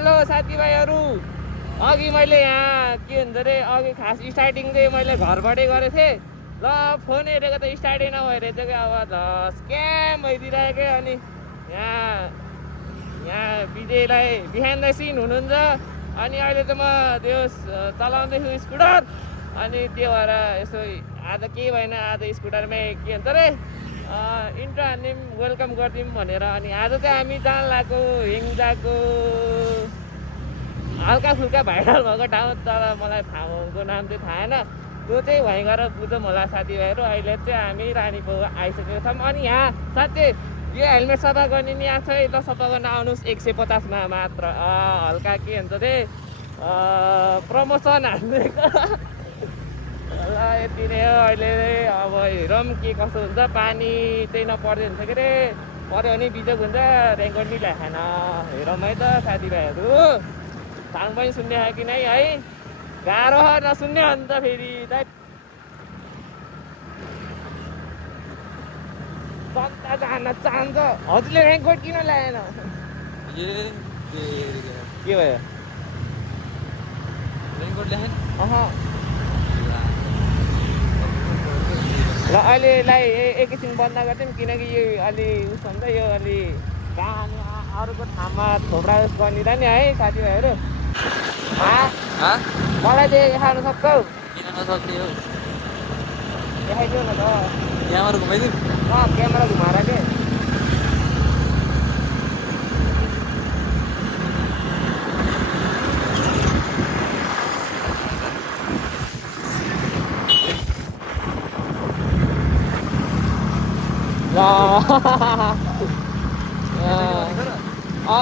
Hello साथीभाइहरू, अघि मैले यहाँ के भन्छ अरे अघि खास स्टार्टिङ चाहिँ मैले घरबाटै गरेको थिएँ। ल फोन हेरेको त स्टार्टै नभएर चाहिँ अब स्क्याम भइदिइरहेको। अनि यहाँ विजयलाई बिहान सिन हुनुहुन्छ। अनि अहिले चाहिँ म त्यो चलाउँदैछु स्कुटर। अनि त्यो भएर यसो आज केही भएन, आज स्कुटरमै के भन्छ अरे इन्ट्रो हान्दिउँ, वेलकम गरिदिउँ भनेर। अनि आज चाहिँ हामी जान लागेको हिङजाको हल्का फुल्का भाइरल भएको ठाउँ, तर मलाई ठाउँको नाम चाहिँ थाहा छैन। त्यो चाहिँ वहीँ गएर बुझौँ होला साथीभाइहरू। अहिले चाहिँ हामी रानीपो आइसकेको छौँ। अनि यहाँ साँच्चै यो हेलमेट सफा गर्ने नि आएको छ है, ल सफा गर्न आउनुहोस् 150मा मात्र। हल्का के भन्छ अरे प्रमोसन हान्दिएको। ल यति नै हो अहिले। अब हेरौँ के कसो हुन्छ। पानी चाहिँ नपर्दै हुन्छ के अरे, पऱ्यो भने बिजोग हुन्छ, रेनकोट नि ल्याएन। हेरौँ है त साथीभाइहरू। साउन्ड पनि सुन्ने हो कि नै है, गाह्रो नसुन्ने हो नि त फेरि। सन्ता जान चाहन्छ। हजुरले रेनकोट किन ल्याएन? के भयो? रेनकोट ल्याएन? ल अहिलेलाई एकैछिन बन्द गरिदिउँ, किनकि यो अलि उस हुन्छ, यो अलि कहाँ अरूको ठाउँमा थोप्रा गर्ने त नि है साथीभाइहरू। मलाई देखाउन सक्छौ? किन नसक्ने हो? देखाइदिउ न त। क्यामेरा घुमाइदिउँ? क्यामेरा घुमाएर के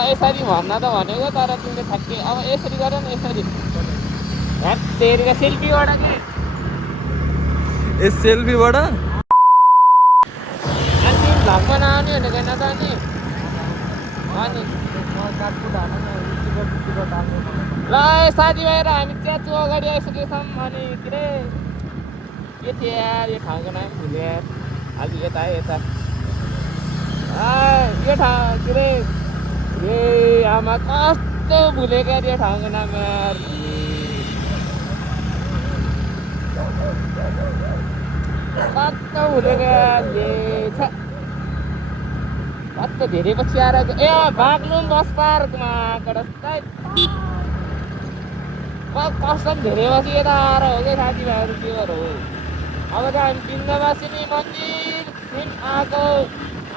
यसरी भन्न त भनेको, तर तिमीले ठ्याक्कै अब यसरी गर न, यसरी हेरेको सेल्फीबाट के सेल्फीबाट अनि तिमी भ्लगमा नआउने भनेको न त। अनि ल साथीभाइहरू हामी च्याचु अगाडि आइसकेको छौँ। अनि के अरे के थियो यार यो ठाउँको नाम भुल्यो यार। अलि यता यता यो ठाउँ के अरे ए आमा कस्तो भुलेको यार यो ठाउँको नाम यार। कस्तो भुलेको यार कस्तो धेरै पछि आएर ए बाग्लुङ बस पार्कमा कसम धेरै पछि यता आएर हो क्या साथीभाइहरू। के हो अब त हामी बिन्दवासिनी मन्दिर आएको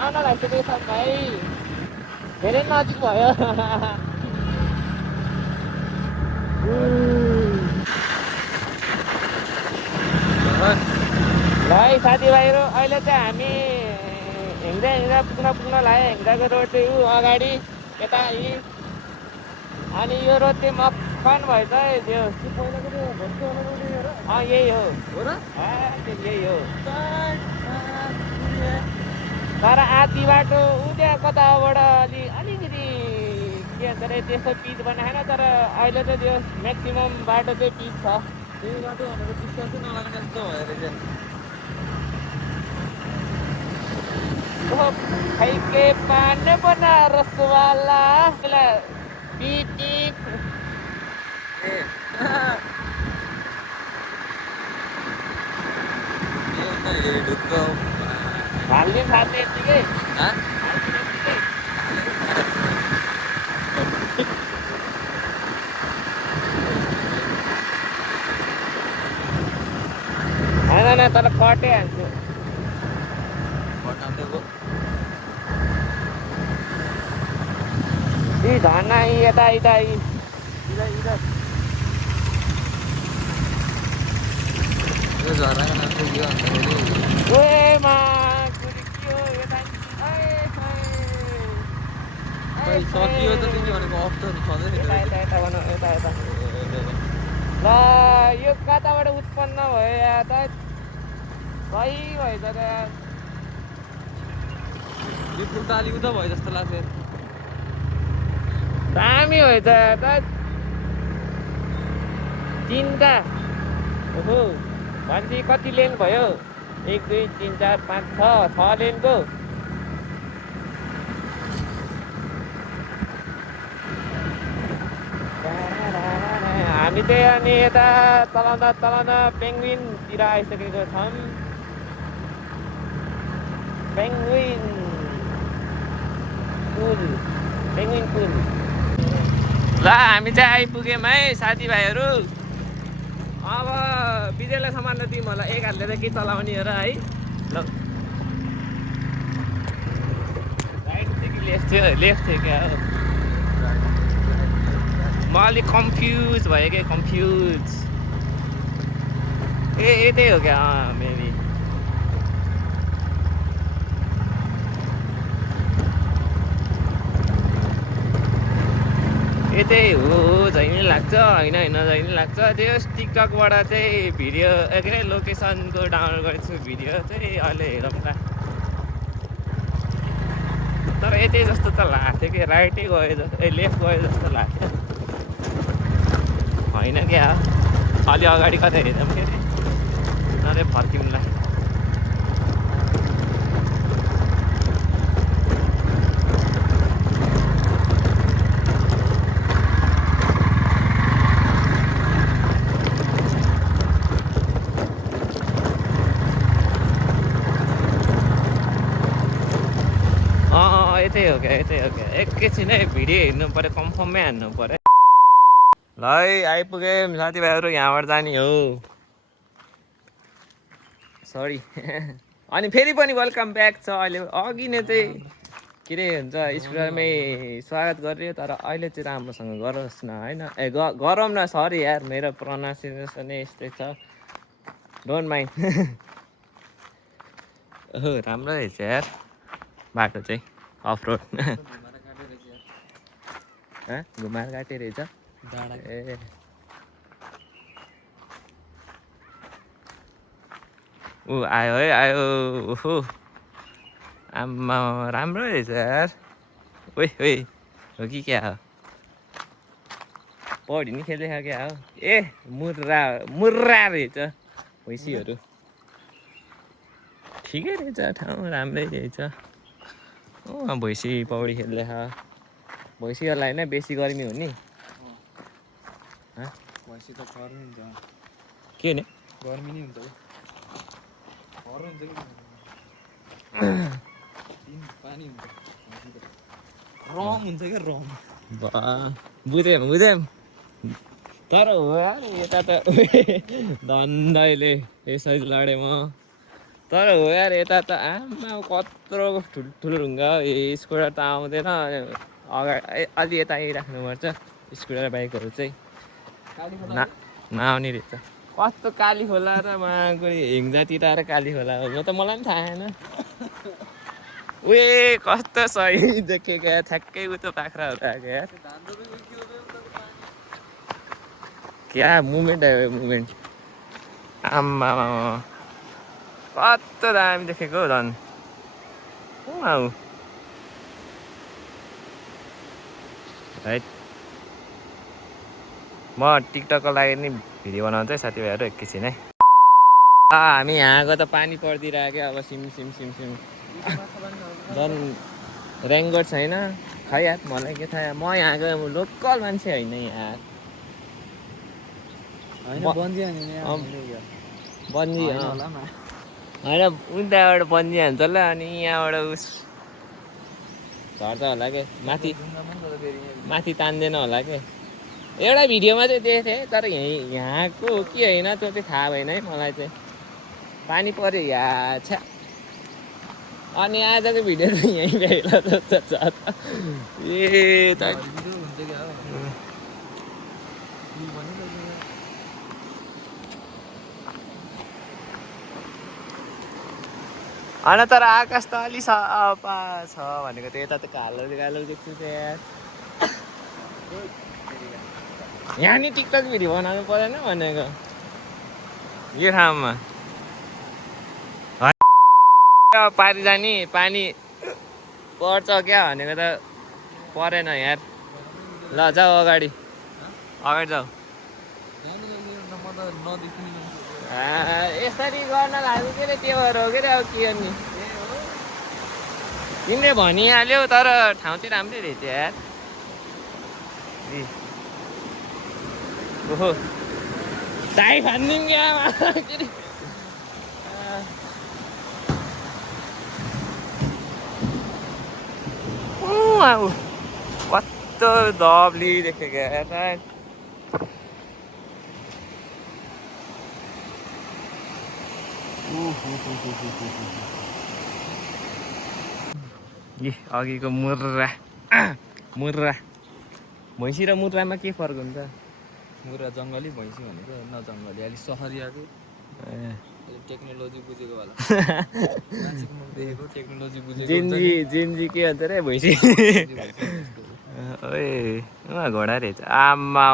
आउन लागिसकेको छौँ भाइ, धेरै नजिक भयो। ल है साथीभाइहरू, अहिले चाहिँ हामी हिँड्दा पुग्न लाग्यो। हिँड्दाको रोड चाहिँ ऊ अगाडि यता यी। अनि यो रोड चाहिँ मक्खन भएछ है त्यो यही हो यही हो। तर आधी बाटो ऊ त्यहाँ कताबाट अलिकति के भन्छ अरे त्यस्तो पिच बनाएन, तर अहिले चाहिँ त्यो म्याक्सिमम् बाटो चाहिँ पिच छ। त्यही बाटो भनेको डिस्टेन्सै नलाग्ने जस्तो भयो रहेछ। खाइके पान बनारस वाला पिप पिप हाल्ने थाल्ने यत्तिकै होइन तर कटै हाल्छु। यी धना यता यता सकियो त तिमी भनेको अफ त छँदैन। ल यो कताबाट उत्पन्न भयो यार त सही भएछ त यार। यो फुल त अलि उता भयो जस्तो लाग्छ। दामी भएछ यार त तिनवटा। ओहो भनेपछि कति लेन भयो? 1 2 3 4 5 6 लेनको। हामी चाहिँ अनि यता चलाउँदा पेङ्गुइनतिर आइसकेको छौँ। पेङ्गुइन पुल ल हामी चाहिँ आइपुग्यौँ है साथीभाइहरू। अब विजयलाई सम्हाल्न दिउँ होला, एक हातले त के चलाउने हो र है। ल राइट थियो कि लेफ्ट थियो क्या हो। म अलिक कन्फ्युज भयो क्या, कन्फ्युज। यतै हो क्या मेबी। यतै हो झै नै लाग्छ, होइन झै नै लाग्छ। त्यो टिकटकबाट चाहिँ भिडियो के अरे लोकेसनको डाउनलोड गरेको छु भिडियो चाहिँ, अहिले हेरौँ त। तर यतै जस्तो त लाग्थ्यो कि राइटै गयो जस्तो, लेफ्ट गयो जस्तो लाग्थ्यो। होइन क्या, अलि अगाडि कतै हेरौँ के अरे, नभए फर्किउँला। यतै हो क्या, एकैछिनै भिडियो हेर्नु पऱ्यो, कन्फर्ममै हान्नु पऱ्यो। ल है आइपुग्यौँ साथीभाइहरू, यहाँबाट जाने हो। सरी अनि फेरि पनि वेलकम ब्याक छ। अहिले अघि नै चाहिँ के अरे हुन्छ स्कुलमै स्वागत गरियो, तर अहिले चाहिँ राम्रोसँग गरोस् न होइन। गरौँ न, सरी यार, मेरो प्रोनाउन्सिएसन नै यस्तै छ, डोन्ट माइन्ड। ओहो राम्रो रहेछ यार बाटो चाहिँ, अफ रोड। घुमाएर काटे रहेछ ए। ऊ आयो है, आयो। ओहो आम्मा राम्रो रहेछ यार। ओइ हो कि क्या हो, पौडी नि खेलेको क्या हो। ए मुर्रा रहेछ भैँसीहरू। ठिकै रहेछ ठाउँ, राम्रै रहेछ। भैँसी पौडी खेल्दै छ। भैँसीहरूलाई नै बेसी गर्मी हो नि। भैँसी त गर्मी हुन्छ। के नि गर्मी नै हुन्छ कि पानी हुन्छ, रम हुन्छ क्या रम। बुझेँ। तर हो यार यता त धन्दैले यसरी लडेँ म। तर हो यार यता त आमा कत्रो ठुल्ठुलो ढुङ्गा हो। स्कुटर त आउँदैन, अगाडि अलि यता आइराख्नुपर्छ स्कुटर बाइकहरू चाहिँ नआउने रहेछ। कस्तो काली खोला र मागुरी हिङजातिर र काली खोला हो, म त मलाई पनि थाहा छैन। उए कस्तो सही देखेँ क्या, ठ्याक्कै उतो बाख्राहरू आएको यार। क्या मुभमेन्ट आयो, मुभमेन्ट आम्मा कस्तो दामी देखेको हौ झन्। है म टिकटकको लागि नि भिडियो बनाउँछ है साथीभाइहरू, एकैछिन है। हामी यहाँको त पानी परिदिरहेको क्या, अब सिम झन् रेनकोट छैन खै यार, मलाई के थाहा। म यहाँको लोकल मान्छे होइन यार। बन्जी होइन उताबाट बन्जी हान्छ ल, अनि यहाँबाट उस झर्छ होला के, माथि तान्दैन होला के। एउटा भिडियोमा चाहिँ देखेको थिएँ, तर यहाँको हो कि होइन त्यो चाहिँ थाहा भएन है मलाई चाहिँ। पानी पऱ्यो या छ्या। अनि आजको भिडियो चाहिँ यहीँ भ्याइला जस्तो छ त। ए त होइन, तर आकाश त अलि सफा छ भनेको त, यता त कालो देख्छु त यार। यहाँ नि टिकटक भिडियो बनाउनु परेन भनेको यो ठाउँमा। पारी जाने पानी पर्छ क्या भनेको त परेन यार। ल जाऊ अगाडि जाऊ। यसरी गर्न लाग्यो के अरे, त्यो भएर हो के अरे। अब के गर्ने, तिमीले भनिहाल्यौ, तर ठाउँ चाहिँ राम्रै रहेछ यार। ओहो टाइ फान्दिउँ क्या फेरि कस्तो दबली देखेको यार अघिको मुर्रा मुर्रा भैँसी र मुर्रामा के फरक हुन्छ मुरा जङ्गली भैँसी भनेको नजङ्गली अलिक सहरियाको टेक्नोलोजी बुझेको होला मान्छेको मुख देखेको टेक्नोलोजी बुझेको हुन्छ नि जेन्जी के भन्छ रे भैँसी ओए घोडा रहेछ आमा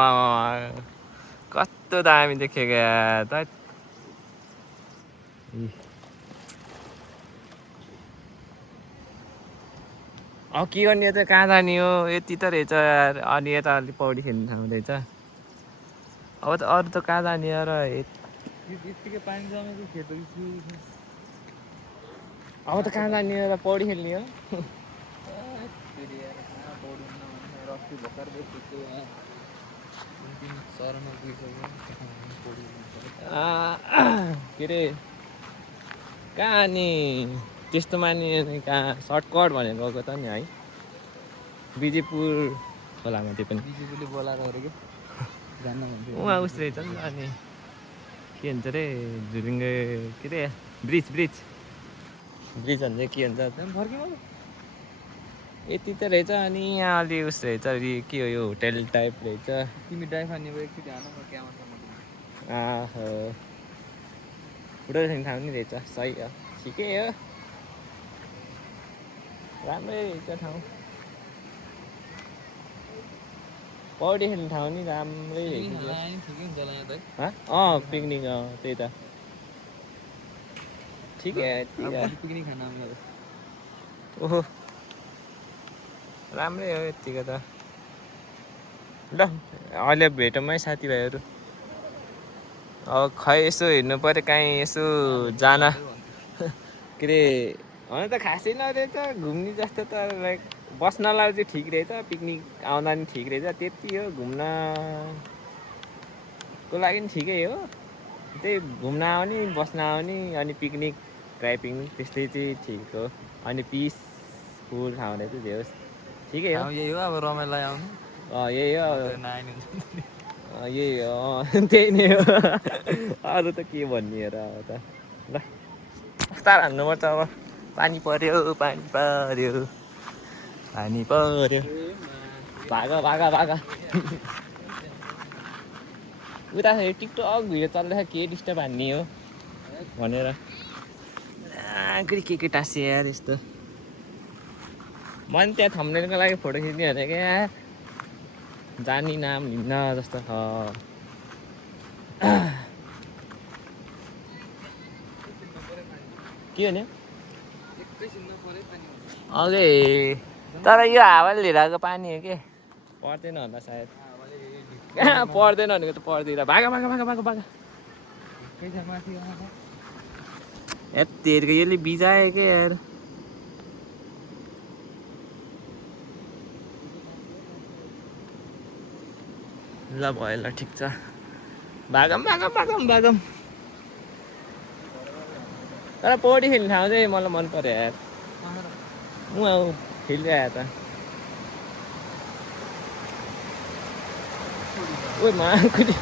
कस्तो दामी देखेको त के गर्ने त कहाँ जाने हो यति त रहेछ यार अनि यता अलिक पौडी खेल्ने ठाउँ रहेछ अब त अरू त कहाँ जाने र यत्तिकै पानी जमेको खेत अब त कहाँ जाने र पौडी खेल्ने हो के अरे कहाँ नि त्यस्तोमा नि कहाँ सर्टकट भनेर गएको त नि है बिजेपुर खोलामा त्यो पनि बिजेपीले बोलाएर अरे कि जान्न भन्थ्यो उहाँ उस रहेछ नि त अनि के भन्छ अरे झुरुङ्गे के अरे ब्रिज भन्छ के भन्छ फर्क्यौ यति त रहेछ अनि यहाँ अलि उस रहेछ के हो यो होटेल टाइप रहेछ तिमी ड्राइभ हान्ने भयो एकचोटि हान क्यामसम्म आहो फुटबल खेल्ने ठाउँ नि रहेछ सही हो ठिकै हो राम्रै रहेछ ठाउँ पौडी खेल्ने ठाउँ नि राम्रै रहेछ ठिकै हुन्छ होला यहाँ त पिकनिक त्यही त ठिकै पिकनिक खान आउँदा ओहो राम्रै हो यतिको त ल अहिले भेटौँ है साथीभाइहरू अब खै यसो हेर्नु पऱ्यो काहीँ यसो जान के अरे हुन त खासै नरहेछ घुम्ने जस्तो त लाइक बस्नलाई चाहिँ ठिक रहेछ पिकनिक आउँदा नि ठिक रहेछ त्यति हो घुम्नको लागि पनि ठिकै हो त्यही घुम्न आउने बस्न आउने अनि पिकनिक ड्राई पिकनिक त्यस्तै चाहिँ ठिक हो अनि पिसफुल ठाउँ रहेछ जे होस् ठिकै हो यही हो अब रमाइलो आउनु यही हो नआइने यही हो त्यही नै हो अरू त के भन्ने र अब त ल तार हान्नुपर्छ अब पानी पर्यो भाग उता टिकटक भिडियो चल्दैछ के डिस्टर्ब हान्ने हो भनेर के टाँसे यार यस्तो मैले त्यहाँ थम्नेलको लागि फोटो खिच्ने भनेको यार जानी नाम लिन्न जस्तो छ के भन्यो अघि तर यो हावाले लिएर आएको पानी हो के पर्दैन होला सायद कहाँ पर्दैन भनेको त पर्दैन भाग यतिहरूको यसले बिजायो के यार ल भयो ल ठिक छ भागम तर पौडी खेल्ने ठाउँ चाहिँ मलाई मन पर्यो यार उहाँ खेलिरहेको त ओ माकुली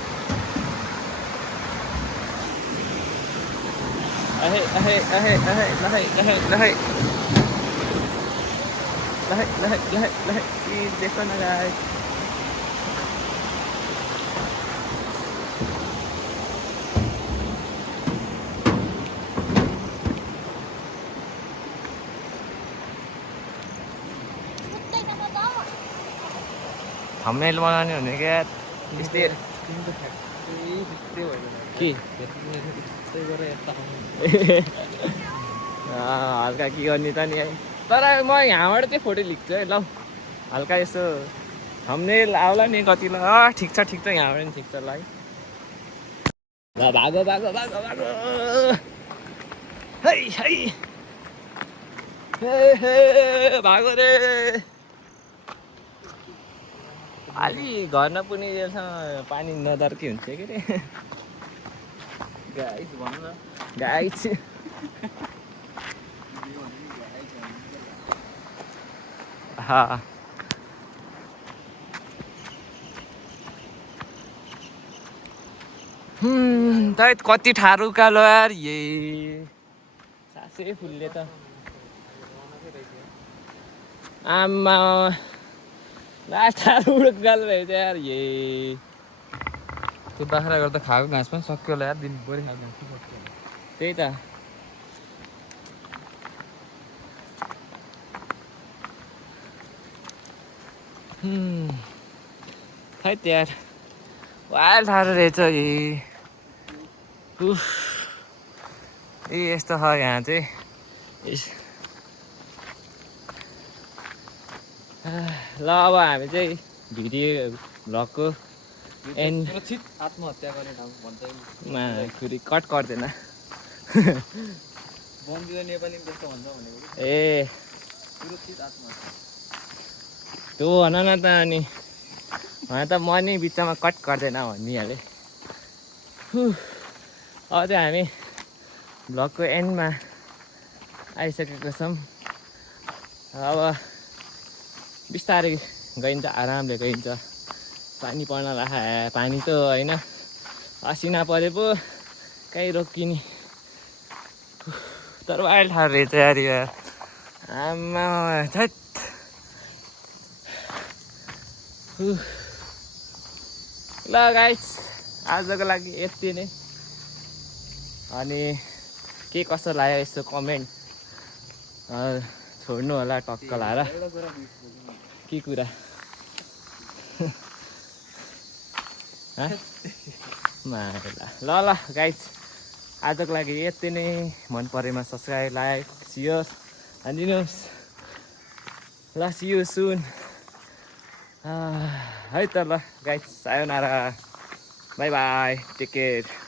देखो ना गाइस थम्बनेल बनाउने भनेको यार त्यस्तै के हल्का के गर्ने त नि तर म यहाँबाट चाहिँ फोटो लिन्छु है ल हल्का यसो थम्बनेल आउला नि कति ल ठिक छ यहाँबाट नि ठिक छ ल है ल भागो भागो रे अलि घर नपुग्ने जेलसँग पानी नदर्की हुन्छ के अरे गाइस भन्नु न गाई चाहिँ त कति ठाडो उकालो यार सासै फुलले त आमा ठाडो उकालो रहेछ यार त्यो बाख्रा गर्दा खाएको घाँस पनि सक्यो होला यार दिनभरि खाएको घाँस पनि सक्यो होला त्यही त खै यार वाइल्ड ठाडो रहेछ यस्तो छ यहाँ चाहिँ ल अब हामी चाहिँ भिडियो भ्लगको एन्ड सुरक्षित आत्महत्या गर्ने ठाउँ भन्छ फेरि कट गर्दैन बन्दियो नेपाली त्यस्तो भन्छ भनेको ए सुरक्षित आत्महत्या त्यो भन न त अनि त म नि बिचमा कट गर्दैन भनिहालेँ अब चाहिँ हामी भ्लगको एन्डमा आइसकेको छौँ अब बिस्तारै गइन्छ आरामले गइन्छ पानी पर्न राखा पानी त होइन असिना परे पो कहीँ रोकिने तर अहिले ठाडो रहेछ यार आमा थैट ल गाइस आजको लागि यति नै अनि के कसो लाग्यो यस्तो कमेन्ट छोड्नु होला टक्क लाएर के कुरा ल ल गाइस आजको लागि यति नै मन परेमा सब्सक्राइब लाइक सेयर हानिदिनुहोस् ल सी यू सुन है त ल गाइस सायोनारा बाई बाई टेक केयर